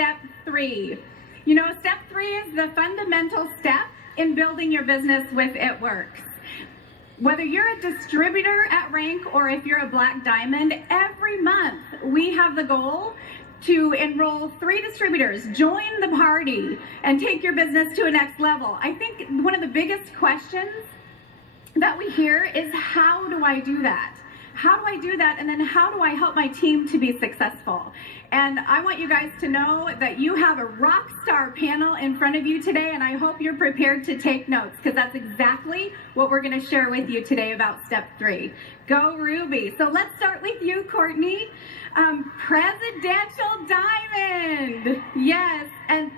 step 3. You know, step 3 is the fundamental step in building your business with It Works. Whether you're a distributor at Rank or if you're a Black Diamond, every month we have the goal to enroll 3 distributors, join the party, and take your business to a next level. I think one of the biggest questions that we hear is, how do I do that? How do I do that? And then how do I help my team to be successful? And I want you guys to know that you have a rock star panel in front of you today, and I hope you're prepared to take notes, because that's exactly what we're going to share with you today about step 3. Go Ruby. So let's start with you, Courtney. Presidential Diamond. Yes. And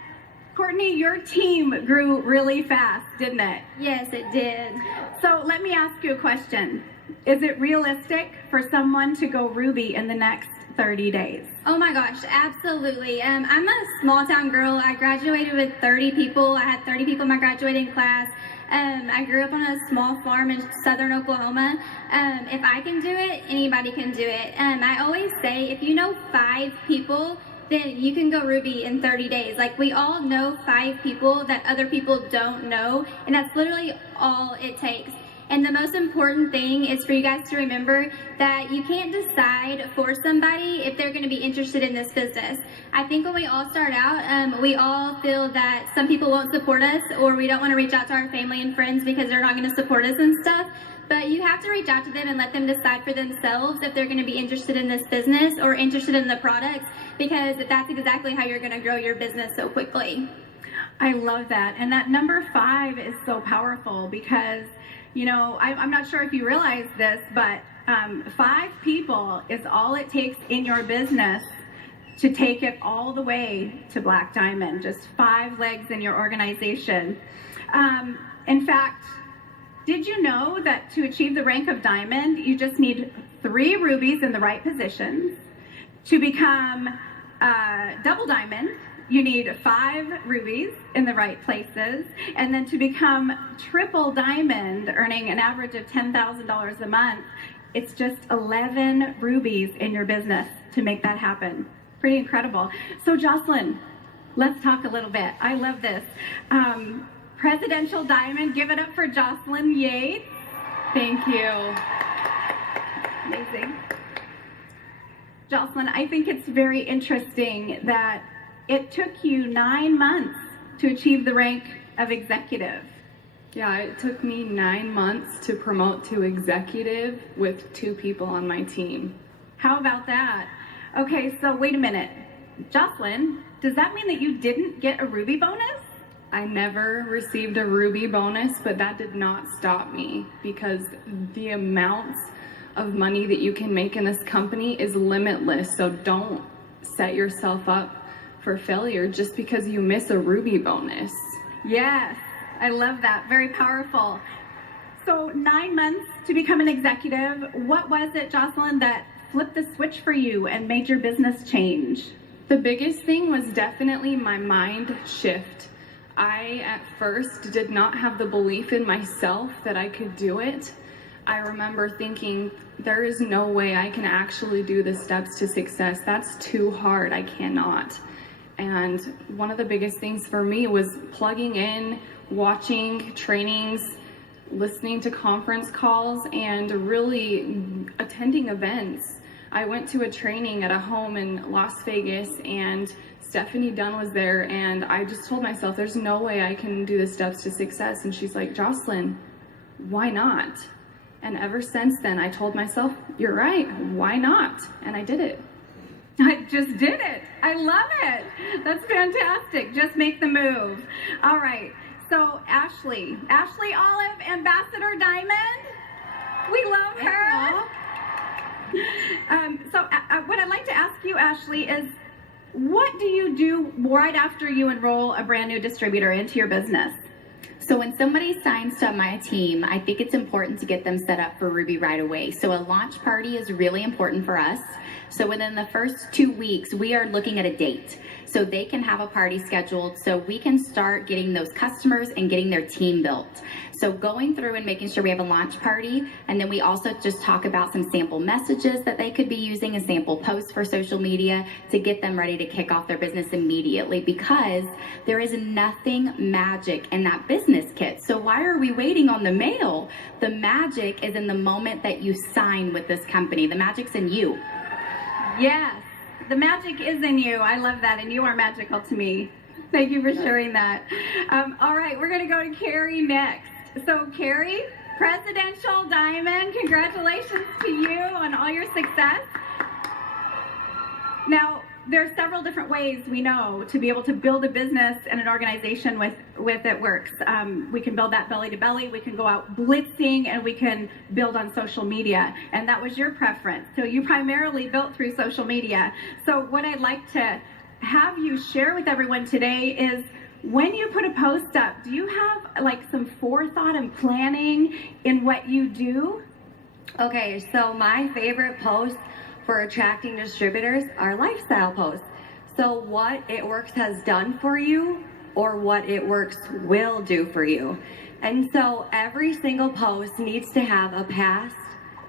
Courtney, your team grew really fast, didn't it? Yes, it did. So let me ask you a question. Is it realistic for someone to go Ruby in the next 30 days? Oh my gosh, absolutely. I'm a small town girl. I graduated with 30 people. I had 30 people in my graduating class. I grew up on a small farm in southern Oklahoma. If I can do it, anybody can do it. I always say, if you know 5 people, then you can go Ruby in 30 days. Like, we all know 5 people that other people don't know, and that's literally all it takes. And the most important thing is for you guys to remember that you can't decide for somebody if they're going to be interested in this business. I think when we all start out, we all feel that some people won't support us, or we don't want to reach out to our family and friends because they're not going to support us and stuff. But you have to reach out to them and let them decide for themselves if they're going to be interested in this business or interested in the products, because that's exactly how you're going to grow your business so quickly. I love that. And that number 5 is so powerful because, you know, I'm not sure if you realize this, but 5 people is all it takes in your business to take it all the way to Black Diamond. Just 5 legs in your organization. In fact, did you know that to achieve the rank of Diamond, you just need 3 rubies in the right positions? To become double Diamond, you need 5 rubies in the right places. And then to become triple Diamond, earning an average of $10,000 a month, it's just 11 rubies in your business to make that happen. Pretty incredible. So Jocelyn, let's talk a little bit. I love this. Presidential Diamond, give it up for Jocelyn Yates. Thank you. Amazing. Jocelyn, I think it's very interesting that it took you 9 months to achieve the rank of executive. Yeah, it took me 9 months to promote to executive with 2 people on my team. How about that? Okay, so wait a minute. Jocelyn, does that mean that you didn't get a Ruby bonus? I never received a Ruby bonus, but that did not stop me, because the amounts of money that you can make in this company is limitless. So don't set yourself up for failure just because you miss a Ruby bonus. Yes, I love that. Very powerful. So 9 months to become an executive. What was it, Jocelyn, that flipped the switch for you and made your business change? The biggest thing was definitely my mind shift. I, at first, did not have the belief in myself that I could do it. I remember thinking, there is no way I can actually do the steps to success. That's too hard. I cannot. And one of the biggest things for me was plugging in, watching trainings, listening to conference calls, and really attending events. I went to a training at a home in Las Vegas, and Stephanie Dunn was there, and I just told myself, there's no way I can do the steps to success. And she's like, Jocelyn, why not? And ever since then, I told myself, you're right, why not? And I did it. I just did it. I love it. That's fantastic. Just make the move. All right. So Ashley Olive, Ambassador Diamond. We love her. So what I'd like to ask you, Ashley, is what do you do right after you enroll a brand new distributor into your business? So when somebody signs to my team, I think it's important to get them set up for Ruby right away. So a launch party is really important for us. So within the first 2 weeks, we are looking at a date. So they can have a party scheduled so we can start getting those customers and getting their team built. So going through and making sure we have a launch party, and then we also just talk about some sample messages that they could be using, a sample post for social media to get them ready to kick off their business immediately, because there is nothing magic in that business kit. So why are we waiting on the mail? The magic is in the moment that you sign with this company. The magic's in you. Yes, the magic is in you. I love that, and you are magical to me. Thank you for sharing that. All right, we're going to go to Carrie next. So, Carrie, Presidential Diamond, congratulations to you on all your success. Now, there are several different ways we know to be able to build a business and an organization with It Works. We can build that belly to belly, we can go out blitzing, and we can build on social media. And that was your preference. So you primarily built through social media. So what I'd like to have you share with everyone today is, when you put a post up, do you have like some forethought and planning in what you do? Okay, so my favorite posts for attracting distributors are lifestyle posts. So what It Works has done for you, or what It Works will do for you. And so every single post needs to have a past,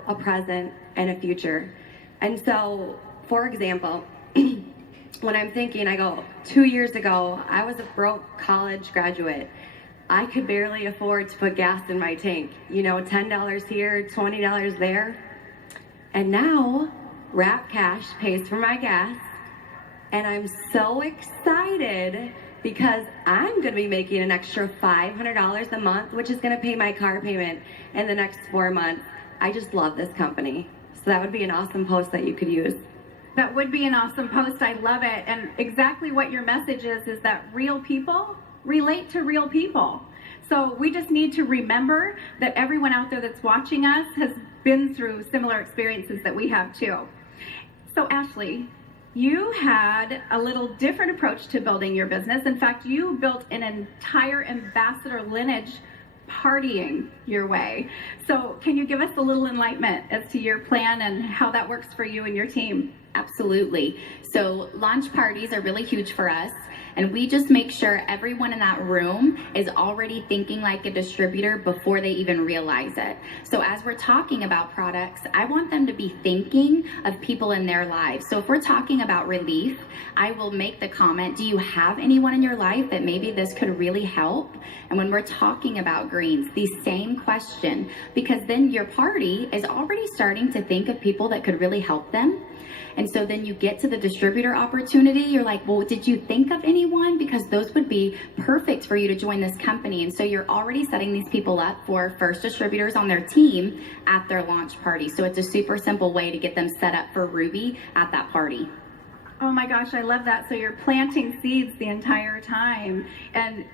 a present, and a future. And so, for example, when I'm thinking, I go, 2 years ago, I was a broke college graduate. I could barely afford to put gas in my tank. You know, $10 here, $20 there. And now, Wrap Cash pays for my gas. And I'm so excited because I'm going to be making an extra $500 a month, which is going to pay my car payment in the next 4 months. I just love this company. So that would be an awesome post that you could use. That would be an awesome post. I love it. And exactly what your message is that real people relate to real people. So we just need to remember that everyone out there that's watching us has been through similar experiences that we have too. So Ashley, you had a little different approach to building your business. In fact, you built an entire ambassador lineage partying your way. So can you give us a little enlightenment as to your plan and how that works for you and your team? Absolutely. So launch parties are really huge for us. And we just make sure everyone in that room is already thinking like a distributor before they even realize it. So as we're talking about products, I want them to be thinking of people in their lives. So if we're talking about relief, I will make the comment, do you have anyone in your life that maybe this could really help? And when we're talking about greens, the same question, because then your party is already starting to think of people that could really help them. And so then you get to the distributor opportunity, you're like, well, did you think of anyone? Because those would be perfect for you to join this company. And so you're already setting these people up for first distributors on their team at their launch party. So it's a super simple way to get them set up for Ruby at that party. Oh my gosh, I love that. So you're planting seeds the entire time. And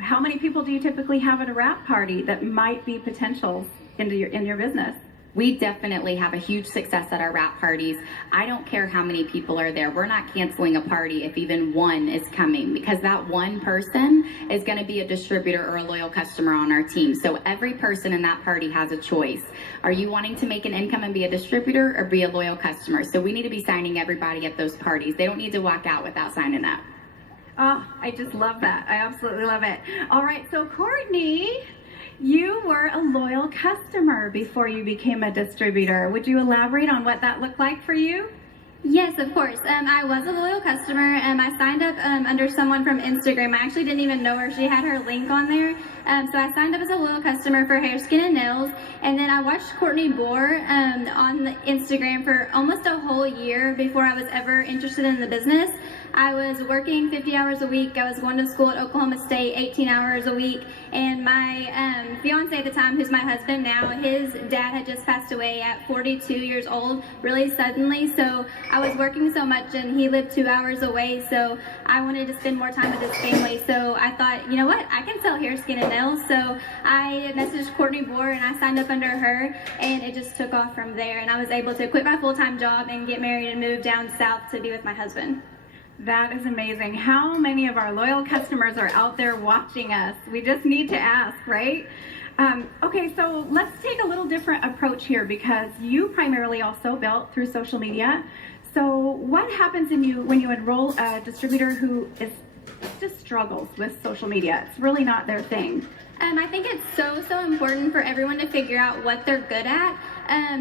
how many people do you typically have at a wrap party that might be potentials in your business? We definitely have a huge success at our wrap parties. I don't care how many people are there. We're not canceling a party if even one is coming, because that one person is going to be a distributor or a loyal customer on our team. So every person in that party has a choice. Are you wanting to make an income and be a distributor, or be a loyal customer? So we need to be signing everybody at those parties. They don't need to walk out without signing up. Oh, I just love that. I absolutely love it. All right, so Courtney, you were a loyal customer before you became a distributor. Would you elaborate on what that looked like for you? Yes, of course. I was a loyal customer. I signed up under someone from Instagram. I actually didn't even know her. She had her link on there. So I signed up as a loyal customer for hair, skin, and nails. And then I watched Courtney Bohr on the Instagram for almost a whole year before I was ever interested in the business. I was working 50 hours a week. I was going to school at Oklahoma State 18 hours a week. And my fiance at the time, who's my husband now, his dad had just passed away at 42 years old, really suddenly. So I was working so much, and he lived 2 hours away. So I wanted to spend more time with his family. So I thought, you know what, I can sell hair, skin, and nails. So I messaged Courtney Bohr, and I signed up under her, and it just took off from there. And I was able to quit my full-time job and get married and move down south to be with my husband. That is amazing. How many of our loyal customers are out there watching us? We just need to ask, right? Okay, so let's take a little different approach here, because you primarily also built through social media. So what happens when you enroll a distributor who just struggles with social media? It's really not their thing. I think it's so important for everyone to figure out what they're good at.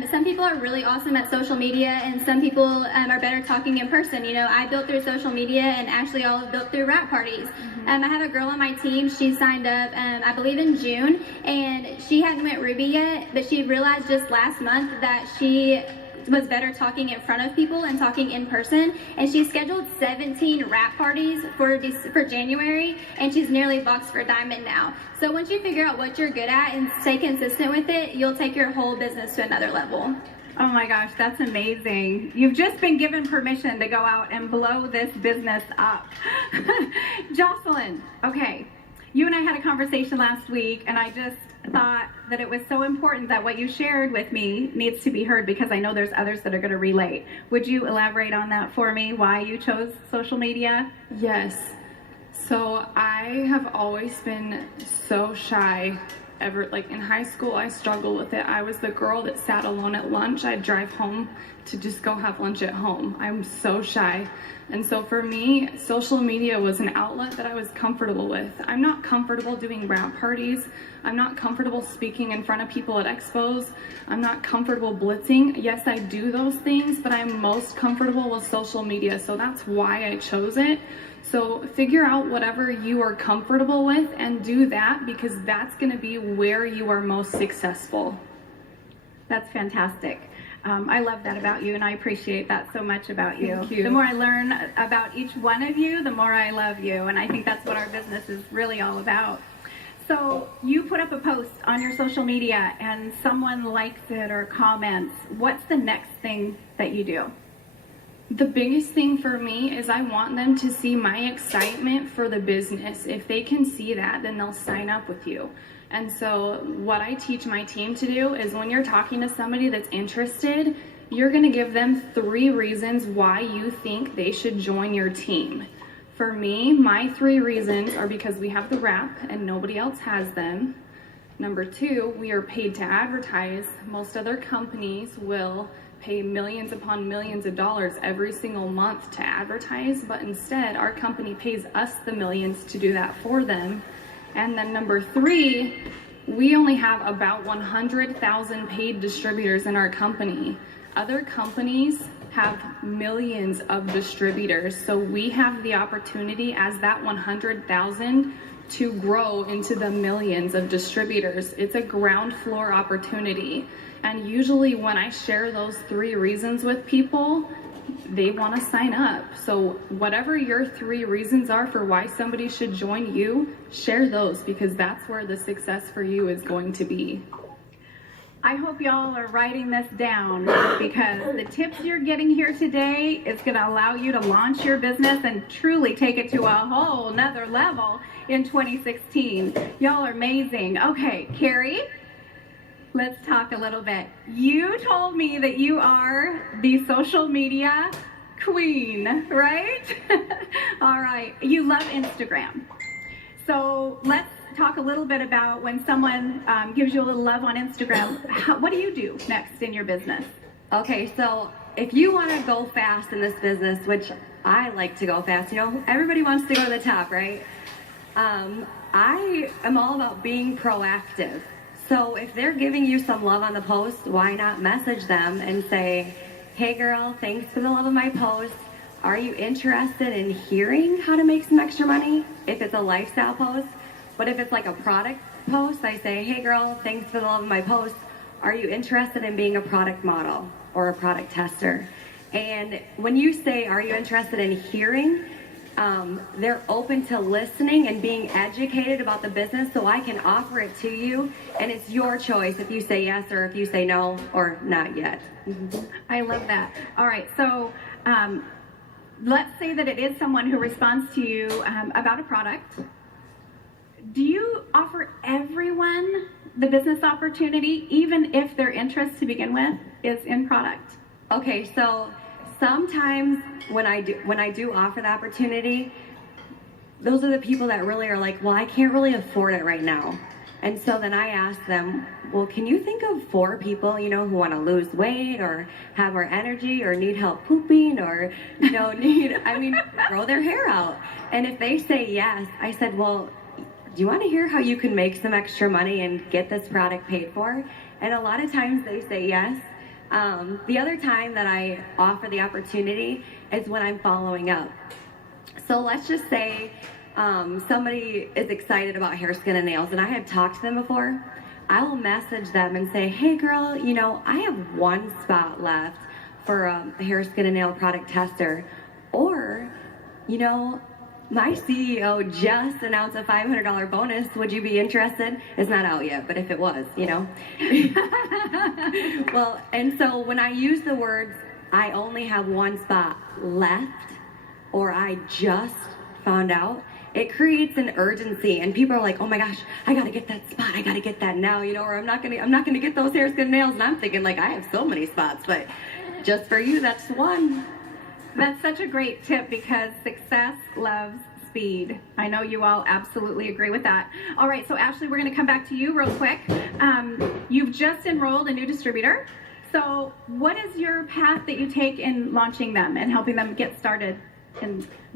Some people are really awesome at social media, and some people are better talking in person. You know, I built through social media, and Ashley all have built through rap parties. I have a girl on my team. She signed up, I believe in June, and she hadn't went Ruby yet, but she realized just last month that she was better talking in front of people and talking in person, and she scheduled 17 rap parties for January, and she's nearly boxed for diamond now. So once you figure out what you're good at and stay consistent with it, you'll take your whole business to another level. Oh my gosh, that's amazing. You've just been given permission to go out and blow this business up. Jocelyn, okay, you and I had a conversation last week, and I just thought that it was so important that what you shared with me needs to be heard, because I know there's others that are going to relate. Would you elaborate on that for me, why you chose social media? Yes. So I have always been so shy. Like in high school, I struggled with it. I was the girl that sat alone at lunch. I'd drive home to just go have lunch at home. I'm so shy. And so for me, social media was an outlet that I was comfortable with. I'm not comfortable doing rap parties. I'm not comfortable speaking in front of people at expos. I'm not comfortable blitzing. Yes, I do those things, but I'm most comfortable with social media. So that's why I chose it. So figure out whatever you are comfortable with and do that, because that's going to be where you are most successful. That's fantastic. I love that about you, and I appreciate that so much about you. Thank you. The more I learn about each one of you, the more I love you, and I think that's what our business is really all about. So you put up a post on your social media and someone likes it or comments. What's the next thing that you do? The biggest thing for me is I want them to see my excitement for the business. If they can see that, then they'll sign up with you. And so what I teach my team to do is when you're talking to somebody that's interested, you're going to give them 3 reasons why you think they should join your team. For me, my 3 reasons are because we have the rap and nobody else has them. Number 2, we are paid to advertise. Most other companies will pay millions upon millions of dollars every single month to advertise, but instead our company pays us the millions to do that for them. And then number 3, we only have about 100,000 paid distributors in our company. Other companies have millions of distributors, so we have the opportunity as that 100,000 to grow into the millions of distributors. It's a ground floor opportunity. And usually when I share those 3 reasons with people, they want to sign up. So whatever your 3 reasons are for why somebody should join you, share those, because that's where the success for you is going to be. I hope y'all are writing this down, because the tips you're getting here today is going to allow you to launch your business and truly take it to a whole nother level in 2016. Y'all are amazing. Okay, Carrie, let's talk a little bit. You told me that you are the social media queen, right? All right. You love Instagram. So let's talk a little bit about when someone gives you a little love on Instagram. What do you do next in your business? Okay, so if you want to go fast in this business, which I like to go fast, you know, everybody wants to go to the top, right? I am all about being proactive. So if they're giving you some love on the post, why not message them and say, hey girl, thanks for the love of my post. Are you interested in hearing how to make some extra money? If it's a lifestyle post. But if it's like a product post, I say, hey girl, thanks for the love of my post. Are you interested in being a product model or a product tester? And when you say, are you interested in hearing, they're open to listening and being educated about the business, so I can offer it to you, and it's your choice if you say yes or if you say no or not yet. I love that. All right, so let's say that it is someone who responds to you about a product. Do you offer everyone the business opportunity, even if their interest to begin with is in product? Okay, so sometimes when I do offer the opportunity, those are the people that really are like, well, I can't really afford it right now. And so then I asked them, well, can you think of 4 people, who want to lose weight or have more energy or need help pooping or, grow their hair out? And if they say yes, I said, well, do you want to hear how you can make some extra money and get this product paid for? And a lot of times they say yes. The other time that I offer the opportunity is when I'm following up. So let's just say somebody is excited about hair, skin, and nails, and I have talked to them before. I will message them and say, hey girl, I have 1 spot left for a hair, skin, and nail product tester. Or, my CEO just announced a $500 bonus. Would you be interested? It's not out yet, but if it was, Well, and so when I use the words, I only have 1 spot left, or I just found out, it creates an urgency, and people are like, oh my gosh, I gotta get that spot, I gotta get that now, or I'm not gonna get those hair, skin, nails. And I'm thinking, like, I have so many spots, but just for you, that's 1. That's such a great tip because success loves speed. I know you all absolutely agree with that. All right, so Ashley, we're going to come back to you real quick. You've just enrolled a new distributor. So what is your path that you take in launching them and helping them get started?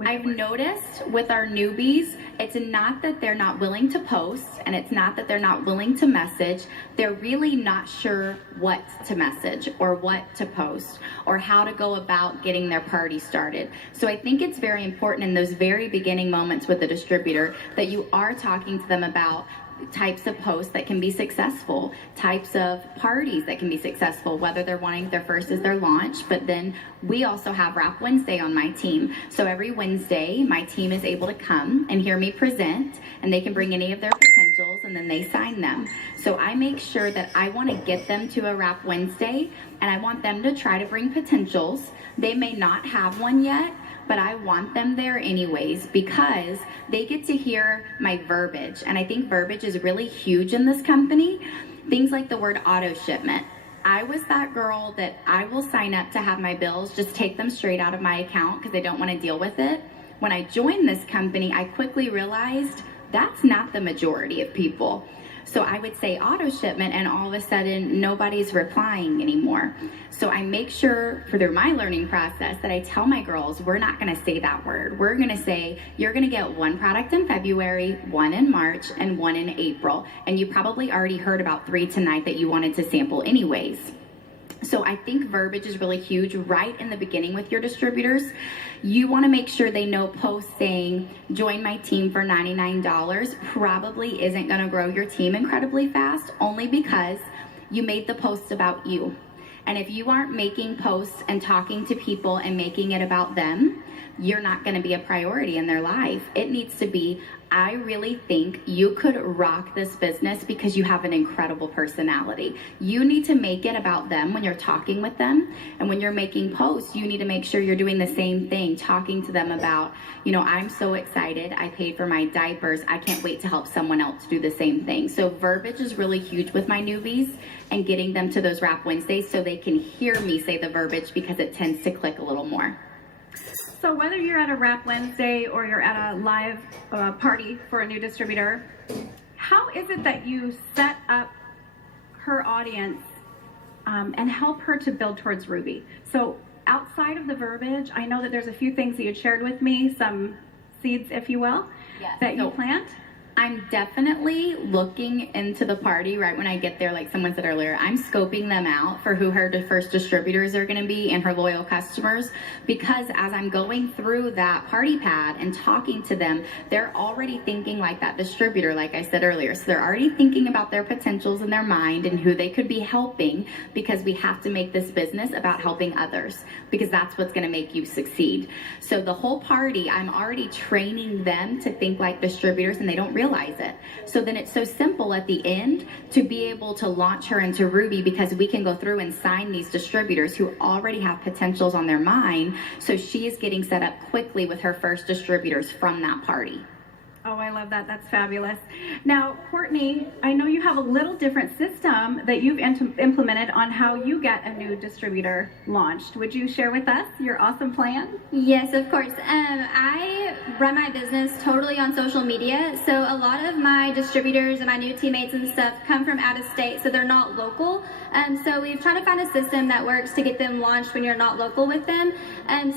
I've noticed with our newbies, it's not that they're not willing to post, and it's not that they're not willing to message. They're really not sure what to message or what to post or how to go about getting their party started. So I think it's very important in those very beginning moments with the distributor that you are talking to them about types of posts that can be successful, types of parties that can be successful, whether they're wanting their first is their launch. But then we also have Wrap Wednesday on my team. So every Wednesday, my team is able to come and hear me present, and they can bring any of their potentials, and then they sign them. So I make sure that I want to get them to a Wrap Wednesday, and I want them to try to bring potentials. They may not have one yet, but I want them there anyways because they get to hear my verbiage. And I think verbiage is really huge in this company. Things like the word auto shipment. I was that girl that I will sign up to have my bills, just take them straight out of my account because I don't want to deal with it. When I joined this company, I quickly realized that's not the majority of people. So I would say auto shipment, and all of a sudden nobody's replying anymore. So I make sure through my learning process that I tell my girls, we're not going to say that word. We're going to say, you're going to get 1 product in February, 1 in March, and 1 in April. And you probably already heard about 3 tonight that you wanted to sample anyways. So I think verbiage is really huge right in the beginning with your distributors. You want to make sure they know posts saying, join my team for $99 probably isn't going to grow your team incredibly fast, only because you made the posts about you. And if you aren't making posts and talking to people and making it about them, you're not going to be a priority in their life. It needs to be, I really think you could rock this business because you have an incredible personality. You need to make it about them when you're talking with them. And when you're making posts, you need to make sure you're doing the same thing, talking to them about, I'm so excited. I paid for my diapers. I can't wait to help someone else do the same thing. So verbiage is really huge with my newbies and getting them to those Wrap Wednesdays so they can hear me say the verbiage because it tends to click a little more. So whether you're at a Wrap Wednesday or you're at a live party for a new distributor, how is it that you set up her audience and help her to build towards Ruby? So outside of the verbiage, I know that there's a few things that you shared with me, some seeds, if you will, that you plant. I'm definitely looking into the party right when I get there. Like someone said earlier, I'm scoping them out for who her first distributors are going to be and her loyal customers, because as I'm going through that party pad and talking to them, they're already thinking like that distributor, like I said earlier. So they're already thinking about their potentials in their mind and who they could be helping, because we have to make this business about helping others, because that's what's going to make you succeed. So the whole party, I'm already training them to think like distributors, and they don't realize it. So then it's so simple at the end to be able to launch her into Ruby, because we can go through and sign these distributors who already have potentials on their mind. So she is getting set up quickly with her first distributors from that party. Oh, I love that. That's fabulous. Now, Courtney, I know you have a little different system that you've implemented on how you get a new distributor launched. Would you share with us your awesome plan? Yes, of course. I run my business totally on social media, so a lot of my distributors and my new teammates and stuff come from out of state, so they're not local. So we've tried to find a system that works to get them launched when you're not local with them.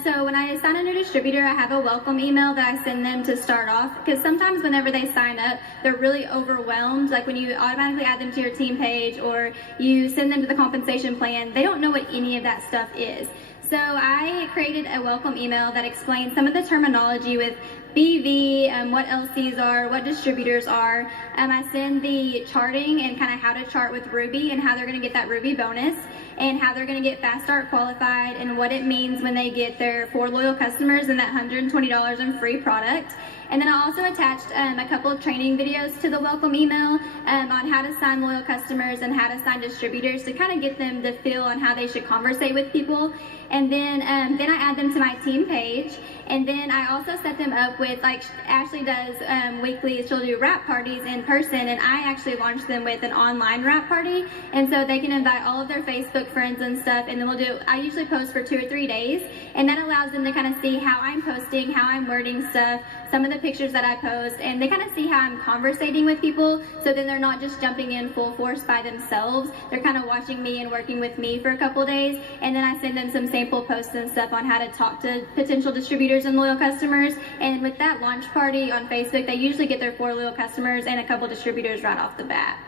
So when I sign a new distributor, I have a welcome email that I send them to start off, because sometimes whenever they sign up, they're really overwhelmed. Like when you automatically add them to your team page or you send them to the compensation plan, they don't know what any of that stuff is. So I created a welcome email that explains some of the terminology with BV, what LCs are, what distributors are. I send the charting and kind of how to chart with Ruby and how they're going to get that Ruby bonus and how they're going to get Fast Start qualified and what it means when they get their 4 loyal customers and that $120 in free product. And then I also attached a couple of training videos to the welcome email on how to sign loyal customers and how to sign distributors to kind of get them the feel on how they should conversate with people. And then I add them to my team page. And then I also set them up with, like Ashley does weekly, she'll do wrap parties in person, and I actually launch them with an online wrap party. And so they can invite all of their Facebook friends and stuff, and then I usually post for 2 or 3 days, and that allows them to kind of see how I'm posting, how I'm wording stuff, some of the pictures that I post, and they kind of see how I'm conversating with people, so then they're not just jumping in full force by themselves. They're kind of watching me and working with me for a couple of days, and then I send them some sample posts and stuff on how to talk to potential distributors and loyal customers. And with that launch party on Facebook, they usually get their 4 loyal customers and a couple distributors right off the bat.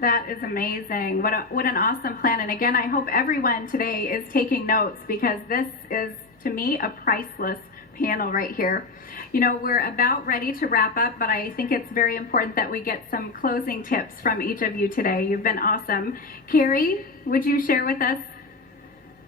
That is amazing. What an awesome plan. And again, I hope everyone today is taking notes, because this is, to me, a priceless panel right here. You know, we're about ready to wrap up, but I think it's very important that we get some closing tips from each of you today. You've been awesome. Carrie, would you share with us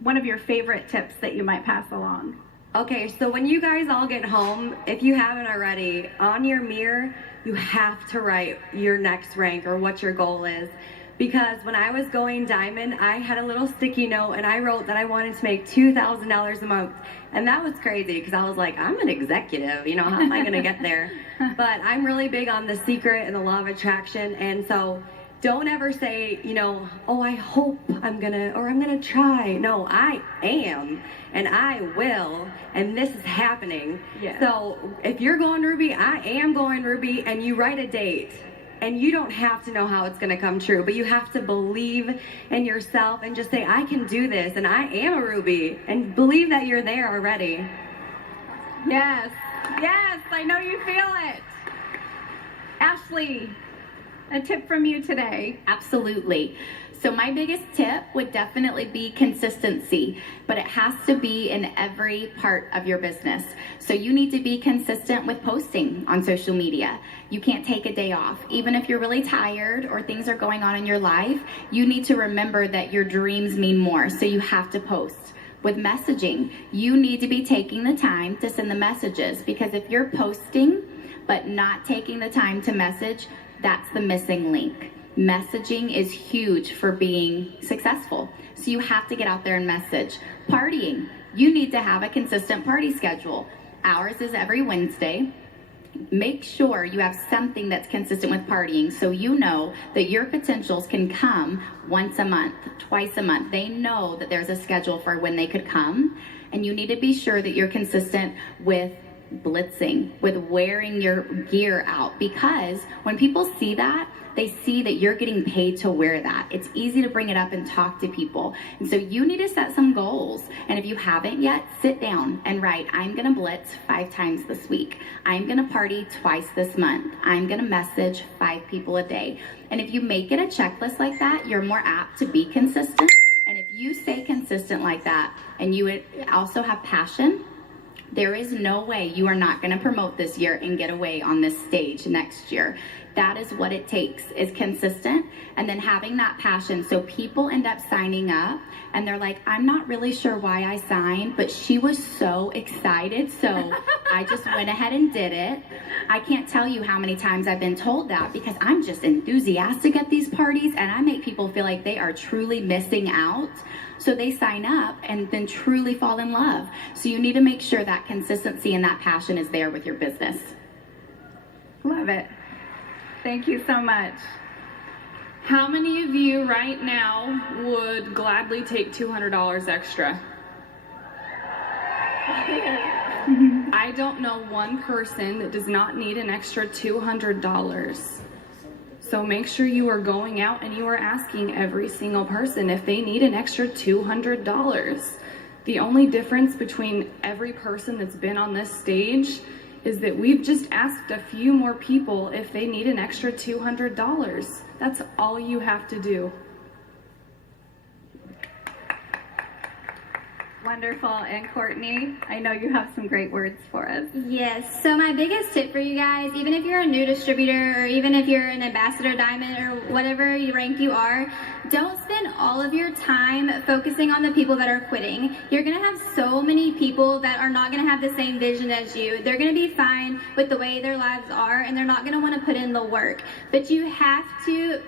one of your favorite tips that you might pass along? Okay, so when you guys all get home, if you haven't already, on your mirror, you have to write your next rank or what your goal is. Because when I was going diamond, I had a little sticky note and I wrote that I wanted to make $2,000 a month. And that was crazy because I was like, I'm an executive, you know, how am I gonna get there? But I'm really big on the secret and the law of attraction. And so don't ever say, you know, oh, I hope I'm gonna try. No, I am, and I will, and this is happening. Yes. So if you're going Ruby, I am going Ruby, and you write a date. And you don't have to know how it's gonna come true, but you have to believe in yourself and just say, I can do this, and I am a Ruby, and believe that you're there already. Yes, yes, I know you feel it. Ashley, a tip from you today. Absolutely. So my biggest tip would definitely be consistency, but it has to be in every part of your business. So you need to be consistent with posting on social media. You can't take a day off. Even if you're really tired or things are going on in your life, you need to remember that your dreams mean more, so you have to post. With messaging, you need to be taking the time to send the messages, because if you're posting but not taking the time to message, that's the missing link. Messaging is huge for being successful. So you have to get out there and message. Partying, you need to have a consistent party schedule. Ours is every Wednesday. Make sure you have something that's consistent with partying, so you know that your potentials can come once a month, twice a month. They know that there's a schedule for when they could come, and you need to be sure that you're consistent with blitzing, with wearing your gear out, because when people see that, they see that you're getting paid to wear that. It's easy to bring it up and talk to people. And so you need to set some goals. And if you haven't yet, sit down and write, I'm gonna blitz 5 times this week. I'm gonna party twice this month. I'm gonna message 5 people a day. And if you make it a checklist like that, you're more apt to be consistent. And if you stay consistent like that, and you also have passion, there is no way you are not going to promote this year and get away on this stage next year. That is what it takes, is consistent, and then having that passion. So people end up signing up and they're like, I'm not really sure why I signed, but she was so excited, so I just went ahead and did it. I can't tell you how many times I've been told that, because I'm just enthusiastic at these parties and I make people feel like they are truly missing out. So they sign up and then truly fall in love. So you need to make sure that consistency and that passion is there with your business. Love it. Thank you so much. How many of you right now would gladly take $200 extra? I don't know one person that does not need an extra $200. So make sure you are going out and you are asking every single person if they need an extra $200. The only difference between every person that's been on this stage is that we've just asked a few more people if they need an extra $200. That's all you have to do. Wonderful. And Courtney, I know you have some great words for us. Yes. So my biggest tip for you guys, even if you're a new distributor or even if you're an ambassador diamond or whatever rank you are, don't spend all of your time focusing on the people that are quitting. You're going to have so many people that are not going to have the same vision as you. They're going to be fine with the way their lives are and they're not going to want to put in the work. But you have to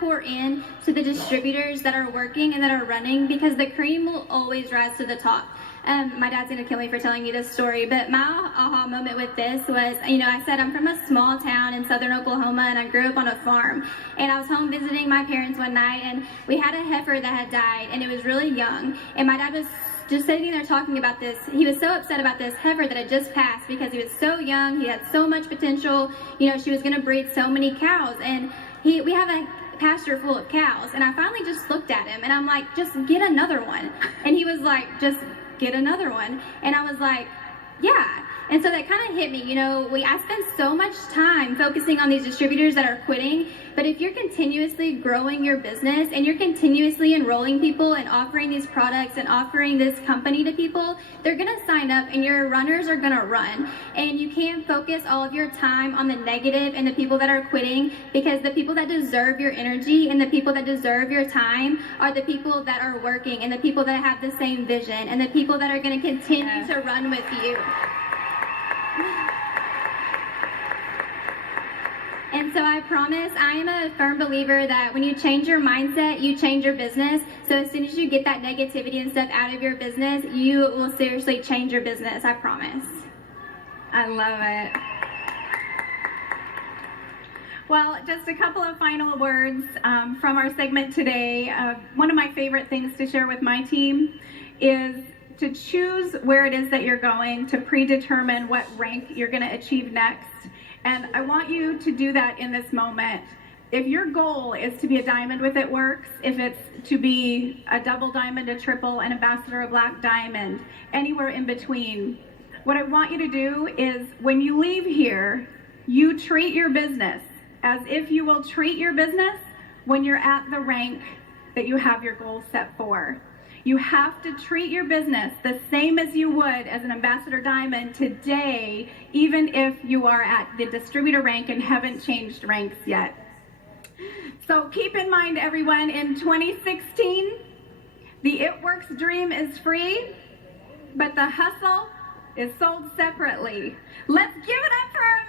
pour in to the distributors that are working and that are running, because the cream will always rise to the top. My dad's gonna kill me for telling you this story, but my aha moment with this was, I said I'm from a small town in southern Oklahoma and I grew up on a farm. And I was home visiting my parents one night and we had a heifer that had died and it was really young. And my dad was just sitting there talking about this. He was so upset about this heifer that had just passed because he was so young, he had so much potential, she was gonna breed so many cows. And we have a pasture full of cows, and I finally just looked at him and I'm like, just get another one. And he was like, just get another one. And I was like, yeah. And so that kind of hit me. I spend so much time focusing on these distributors that are quitting, but if you're continuously growing your business and you're continuously enrolling people and offering these products and offering this company to people, they're gonna sign up and your runners are gonna run. And you can't focus all of your time on the negative and the people that are quitting, because the people that deserve your energy and the people that deserve your time are the people that are working and the people that have the same vision and the people that are gonna continue to run with you. And so I promise, I am a firm believer that when you change your mindset, you change your business. So as soon as you get that negativity and stuff out of your business, you will seriously change your business, I promise. I love it. Well, just a couple of final words from our segment today. One of my favorite things to share with my team is to choose where it is that you're going, to predetermine what rank you're going to achieve next. And I want you to do that in this moment. If your goal is to be a diamond with It Works, if it's to be a double diamond, a triple, an ambassador, a black diamond, anywhere in between, what I want you to do is when you leave here, you treat your business as if you will treat your business when you're at the rank that you have your goal set for. You have to treat your business the same as you would as an ambassador diamond today, even if you are at the distributor rank and haven't changed ranks yet. So keep in mind, everyone, in 2016, the It Works dream is free, but the hustle is sold separately. Let's give it up for our